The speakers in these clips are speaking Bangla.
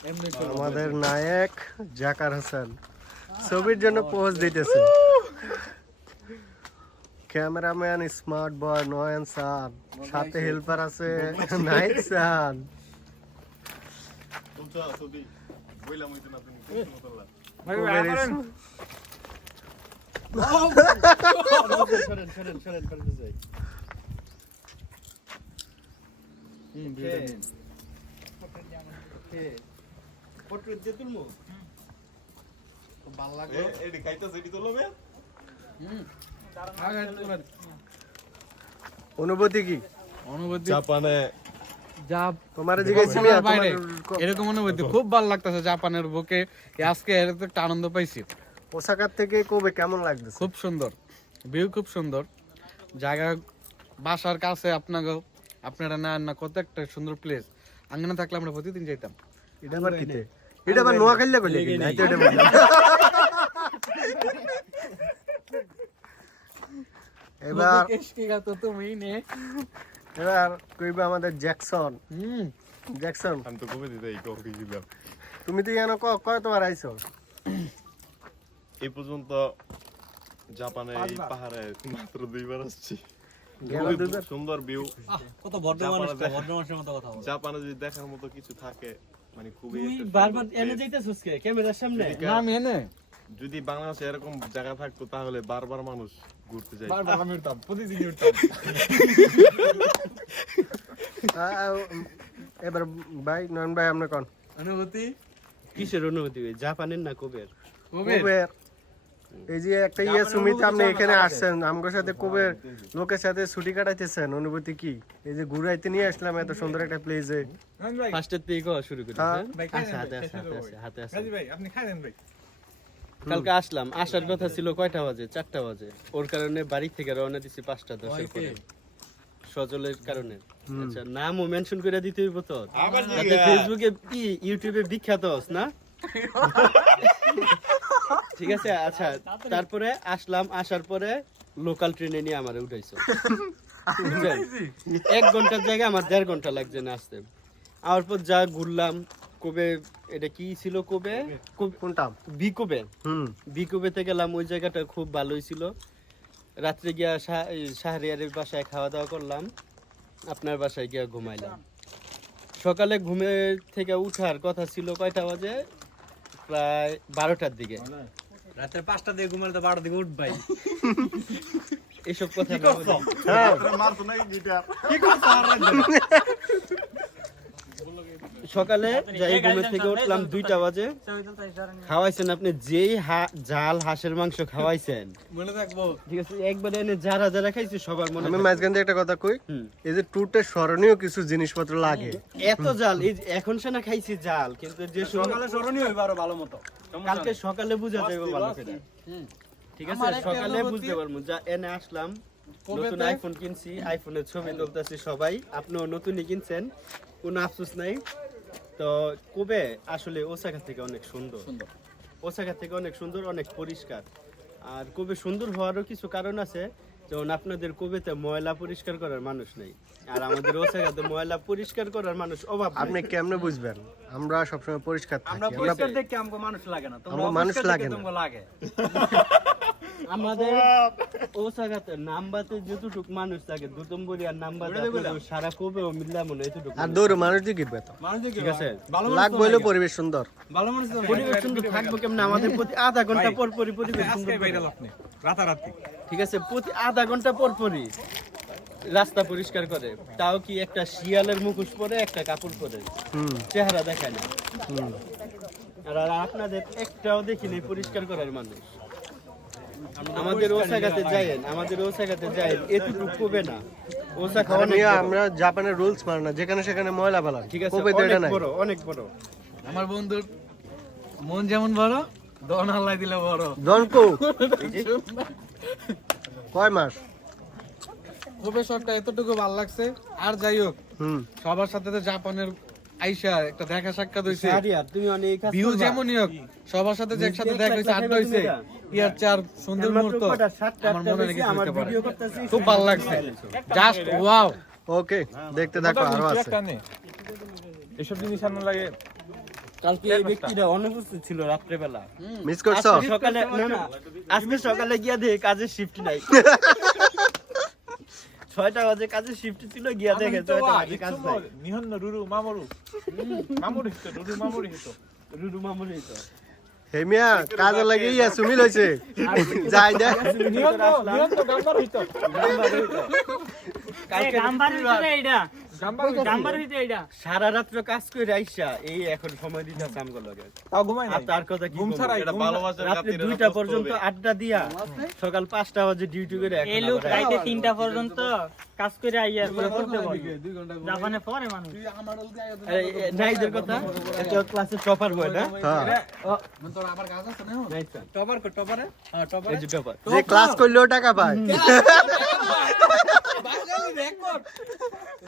আমাদের নায়ক জাকার হাসান ছবির জন্য পোজ দিতেছে। ক্যামেরাম্যান স্মার্ট বয় নয়ন স্যার, সাথে হেল্পার আছে নাইট স্যার। অনুভূতি কি? অনুভূতি জাপানে তোমার জিজ্ঞাসা এরকম অনুভূতি খুব ভালো লাগতেছে জাপানের বুকে আজকে একটা আনন্দ পাইছি। ওসাকা থেকে কোবে কেমন লাগছে? খুব সুন্দর ভিউ, খুব সুন্দর জায়গা, বাসার কাছে আপনারা না কত একটা সুন্দর প্লেস। আঙ্গনে থাকলে আমরা প্রতিদিন যাইতাম। এটা আবার কিতে? এটা আবার নোয়াখালী কইলে কি? নাই তো এটা বললাম। এবার এবার কইবা আমাদের জ্যাকসন। জ্যাকসন আমি তো কবে দিতে এই কফি দিলাম। তুমি তো জানো কয়বার আইছো? এই পর্যন্ত জাপানে এই পাহাড়ে মাত্র 2 বার আসছি। সুন্দর ভিউ, কত ভদ্র মানুষের মতো কথা বলে। জাপানে যদি দেখার মতো কিছু থাকে মানে খুবই তুই একটা বারবার সুন্দর এনে place। যাইতেছিস কে ক্যামেরার সামনে? না আমি এনে যদি বাংলাদেশে এরকম জায়গা থাকতো তাহলে বারবার মানুষ ঘুরতে যায়। আমি উঠতাম, প্রতিদিন উঠতাম। এবার ভাই নয়ন ভাই আপনি কোন অনুভূতি কিসের অনুভূতি? জাপানের না কোবের? কোবের। এই যে একটা সুমিত আপনি এখানে আসছেন আমগোর সাথে কোবের লোকের সাথে ছুটি কাটাইতেছেন, অনুভূতি কি? এই যে ঘুরাইতে নিয়ে আসলাম এত সুন্দর একটা প্লেসে। ফার্স্টের থেকে কওয়া শুরু করি। হ্যাঁ। আচ্ছা, হাতে আছে। ভাই আপনি খাইলেন ভাই? কালকে আসলাম, আসার কথা ছিল কয়টা বাজে? 4টা বাজে। ওর কারণে বাড়ি থেকে রওনা দিছি 5:10 পরে, সজলের কারণে। আচ্ছা, নামও মেনশন করে দিতে হইব তো, যাতে ফেসবুকে কি ইউটিউবে বিখ্যাত হস না। ঠিক আছে। আচ্ছা, তারপরে আসলাম, আসার পরে লোকাল ট্রেনে নিয়ে আমারে উঠাইছো। 1 ঘন্টার জায়গায় আমার 1.5 ঘন্টা লাগছে না আসতে। আর পর যা ঘুরলাম কবে, এটা কি ছিল কবে? কোনটা? বিকোবে। বিকোবেতে গেলাম, ওই জায়গাটা খুব ভালোই ছিল। রাত্রে গিয়া শাহরিয়ারের বাসায় খাওয়া দাওয়া করলাম, আপনার বাসায় গিয়া ঘুমাইলাম। সকালে ঘুমে থেকে উঠার কথা ছিল কয়টা বাজে? প্রায় 12টার দিকে। রাতে 5টা দিয়ে ঘুমালে তো 12টার দিকে উঠ ভাই। এসব কথা সকালে যাই ঘুমের থেকে উঠলাম 2টা বাজে। খাওয়াইছেন আপনি যেই জাল হাঁসের মাংস খাওয়াইছেন, মনে থাকবো। ঠিক আছে, একবারে এনে যারা যারা খাইছে সবার মনে। আমি মাঝখান থেকে একটা কথা কই, এই যে ট্যুরতে স্মরণীয় কিছু জিনিসপত্র লাগে। এত জাল, এই যে এখন সে না খাইছি জাল, কিন্তু যে সকালে স্মরণীয় হইবে আরো ভালো মতো। কালকে সকালে বুঝা যাবে ভালো করে। ঠিক আছে, সকালে বুঝতে পারবো। যা এনে আসলাম, নতুন আইফোন কিনছি, আইফোনের ছবি তুলতেছি সবাই। আপনিও নতুনই কিনছেন, কোনো আফসোস নাই। তো কোবে আসলে ওসাকা থেকে অনেক সুন্দর, ওসাকা থেকে অনেক সুন্দর, অনেক পরিষ্কার। আর কোবে সুন্দর হওয়ারও কিছু কারণ আছে, যেমন আপনাদের কোবেতে ময়লা পরিষ্কার করার মানুষ নেই, আর আমাদের ওসাকাতে ময়লা পরিষ্কার করার মানুষ অভাব। আপনি কেমনে বুঝবেন? আমরা সবসময় পরিষ্কার থাকি। আমরা পরিষ্কার দেখে আমগো মানুষ লাগে না, তোমরা মানুষ লাগে না। তোমরা লাগে। আমাদের ওসাকাতে নাম্বাতে যতটুক মানুষ থাকে, দুতম্বরি আর নাম্বাতে সারা কোবেও মিললাম না এতটুকু। আর দৌড় মানুষ দিয়ে গিরবে তো, ঠিক আছে, লাগবে হলো পরিবেশ সুন্দর। ভালো মানুষ তো পরিবেশ সুন্দর থাকবো কেমন? আমাদের প্রতি আধা ঘন্টা পর পরই পরিবেশ সুন্দর। রাতারাতি ঠিক আছে, প্রতি আধা ঘন্টা পর পরই রাস্তা পরিষ্কার করে। তাও কি একটা শিয়ালের মুখোশ পরে, একটা কাপড় পরে, চেহারা দেখায় না। আর আপনাদের একটাও দেখিনি পরিষ্কার করার মানুষ। আমাদের ওসাকাতে যাইয়েন, আমাদের ওসাকাতে যাইয়েন, এতটুকু কোবে না। ওসাকা অনেক আমরা জাপানের রুলস মানে না, যেখানে সেখানে ময়লা ফেলা। ঠিক আছে, কোবে তো এটা অনেক নাই। বড়, অনেক বড়। আমার বন্ধুর মন যেমন বড়, দন আল্লাহ দিলে বড়। জনকো কয় মাস? খুবই শর্টটা এতটুকু ভালো লাগছে। আর যাই হোক, সবার সাথে তো জাপানের আইসা একটা দেখা সাক্ষাৎ হইছে। তুমি অনেক কাজ ভিউ করবা। যেমনই হোক, সবার সাথে যে একসাথে দেখা হইছে, আড্ডা হইছে, ইয়ার চার সুন্দর মুহূর্ত আমার মনে লেগে যেতে পারে। খুব ভালো লাগছে, জাস্ট ওয়াও। ওকে, দেখতে থাকো, আরো আছে। এসব জিনিস সামনে লাগে কালকে এই ব্যক্তিটা অনুপস্থিত ছিল রাত্রেবেলা। মিস করছো? আজকে সকালে না আজকে সকালে গিয়া দেখে কাজের শিফট নাই। 6টা বাজে কাজের শিফট ছিল, গিয়া দেখে 6টা বাজে কাজ নাই। রুরু মামুরু হিতো রুরু মামুর হইতো। হে মিয়া কাজে লাগে ইয়া সুমিল হইছে যাই দে সারা রাত্র কাজ করে আইসা এই এখন সময় দিতে আমগো লগে। আর তার কথা কি এটা ভালোবাসার রাত্রে খাতিরে 2টা পর্যন্ত আড্ডা দিয়া সকাল 5টা বাজে ডিউটি করে এখন এই লোক রাইতে 3টা পর্যন্ত কাজ করে আইয়া পরে করতে বলে জাপানে পরে মানুষ নাইদের কথা এটা ক্লাসে টপার বয় না। হ্যাঁ তোর আবার কাজ আছে না টপার কো টপারে হ্যাঁ টপার এই যে টপার যে ক্লাস করলেও টাকা পায়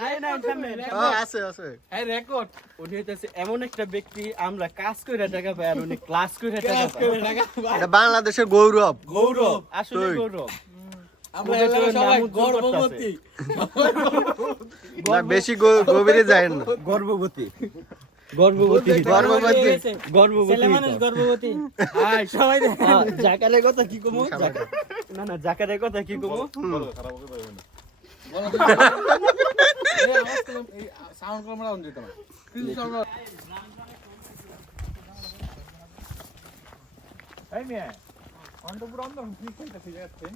হ্যাঁ আছে আছে এই রেকর্ড উনি হইতাছে এমন একটা ব্যক্তি, আমরা কাজ করে টাকা পাই আর উনি ক্লাস করে টাকা পায়। এটা বাংলাদেশের গৌরব গৌরব, আসলে গৌরব। আমরা এলাকা সবাই গর্ভবতী না বেশি গভীরে যায় না গর্ভবতী গর্ভবতী গর্ভবতী ছেলে মানুষ গর্ভবতী হাই সবাই জাকারের কথা কি কমু? না না জাকারের কথা কি কমু? খারাপ করে দেবে না এই আওয়াজ তো এই সাউন্ড কমানো যেত না কিছু সাউন্ড এই মিয়া অন্তপুর অন্তর ঠিক হইতাছে যাচ্ছে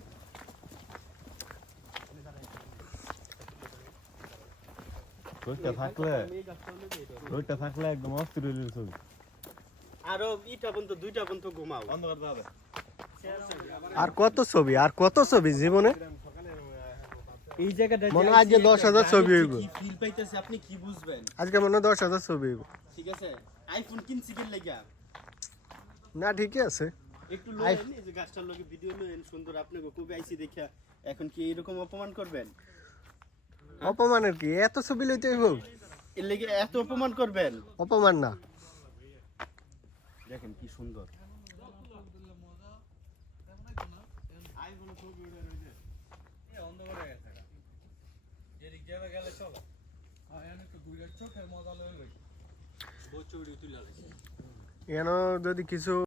রোডটা থাকলে একদম অস্থির হয়ে যাবে ছবি আরো ইটা পর্যন্ত 2টা পর্যন্ত ঘুমাও। অন্ধকার দাদা আর কত ছবি জীবনে এই জায়গাটা মনে হয় আজকে 10,000 ছবি হইব। কি ফিল পাইতেছে আপনি কি বুঝবেন? আজকে মনে হয় 10,000 ছবি হইব। ঠিক আছে, আইফোন কিনছি কি লাগা? না ঠিকই আছে একটু লইন, এই যে গাছটার লগে ভিডিও লইন সুন্দর। আপনাকে কবে আইছি দেখা এখন কি এরকম অপমান করবেন? অপমানের কি এত ছবি লইতে হইব? এর লাগি এত অপমান করবেন? অপমান না দেখেন কি সুন্দর। এন যদি কিছু